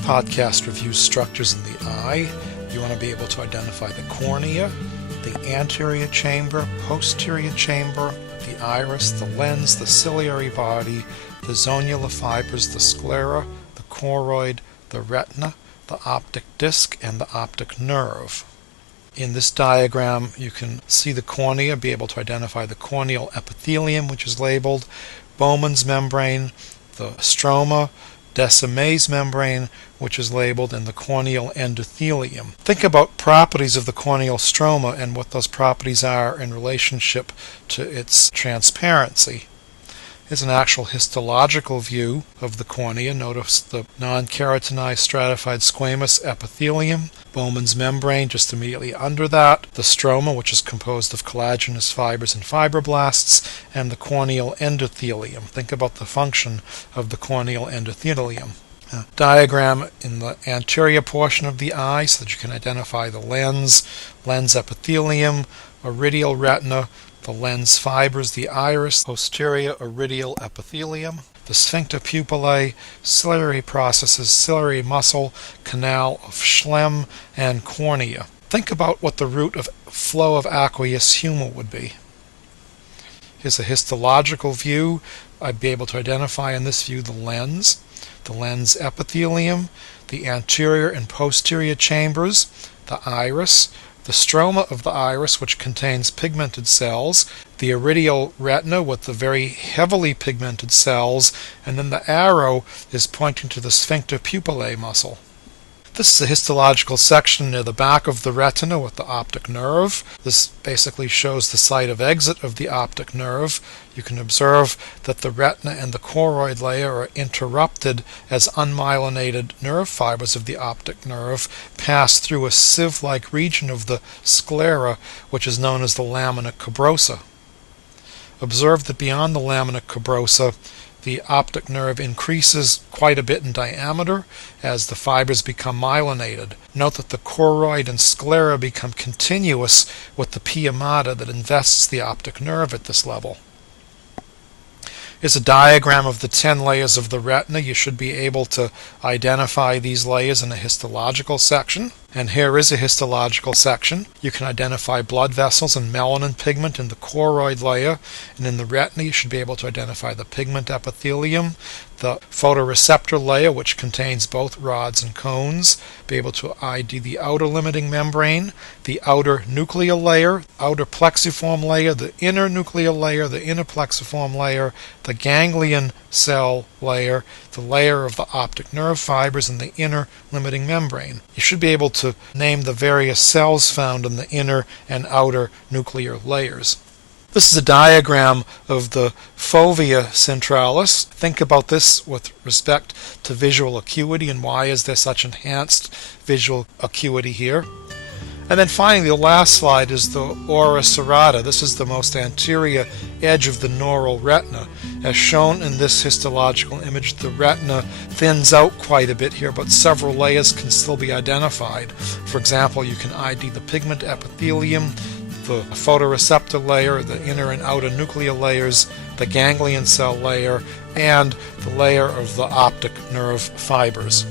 podcast reviews structures in the eye. You want to be able to identify the cornea, the anterior chamber, posterior chamber, the iris, the lens, the ciliary body, the zonular fibers, the sclera, the choroid, the retina, the optic disc, and the optic nerve. In this diagram, you can see the cornea, be able to identify the corneal epithelium, which is labeled, Bowman's membrane, the stroma, Descemet's membrane, which is labeled, and the corneal endothelium. Think about properties of the corneal stroma and what those properties are in relationship to its transparency. Here's an actual histological view of the cornea. Notice the non-keratinized stratified squamous epithelium, Bowman's membrane just immediately under that, the stroma, which is composed of collagenous fibers and fibroblasts, and the corneal endothelium. Think about the function of the corneal endothelium. Diagram in the anterior portion of the eye so that you can identify the lens epithelium, iridial retina, the lens fibers, the iris, posterior iridial epithelium, the sphincter pupillae, ciliary processes, ciliary muscle, canal of Schlemm, and cornea. Think about what the route of flow of aqueous humor would be. Here's a histological view. I'd be able to identify in this view the lens epithelium, the anterior and posterior chambers, the iris, the stroma of the iris, which contains pigmented cells, the iridial retina with the very heavily pigmented cells, and then the arrow is pointing to the sphincter pupillae muscle. This is a histological section near the back of the retina with the optic nerve. This basically shows the site of exit of the optic nerve. You can observe that the retina and the choroid layer are interrupted as unmyelinated nerve fibers of the optic nerve pass through a sieve-like region of the sclera, which is known as the lamina cabrosa. Observe that beyond the lamina cabrosa, the optic nerve increases quite a bit in diameter as the fibers become myelinated. Note that the choroid and sclera become continuous with the pia mater that invests the optic nerve at this level. Here's a diagram of the 10 layers of the retina. You should be able to identify these layers in a histological section. And here is a histological section. You can identify blood vessels and melanin pigment in the choroid layer. And in the retina, you should be able to identify the pigment epithelium, the photoreceptor layer, which contains both rods and cones, be able to ID the outer limiting membrane, the outer nuclear layer, outer plexiform layer, the inner nuclear layer, the inner plexiform layer, the ganglion cell layer, the layer of the optic nerve fibers, and the inner limiting membrane. You should be able to name the various cells found in the inner and outer nuclear layers. This is a diagram of the Fovea Centralis. Think about this with respect to visual acuity and why is there such enhanced visual acuity here. And then finally, the last slide is the ora serrata. This is the most anterior edge of the neural retina. As shown in this histological image, the retina thins out quite a bit here, but several layers can still be identified. For example, you can ID the pigment epithelium, the photoreceptor layer, the inner and outer nuclear layers, the ganglion cell layer, and the layer of the optic nerve fibers.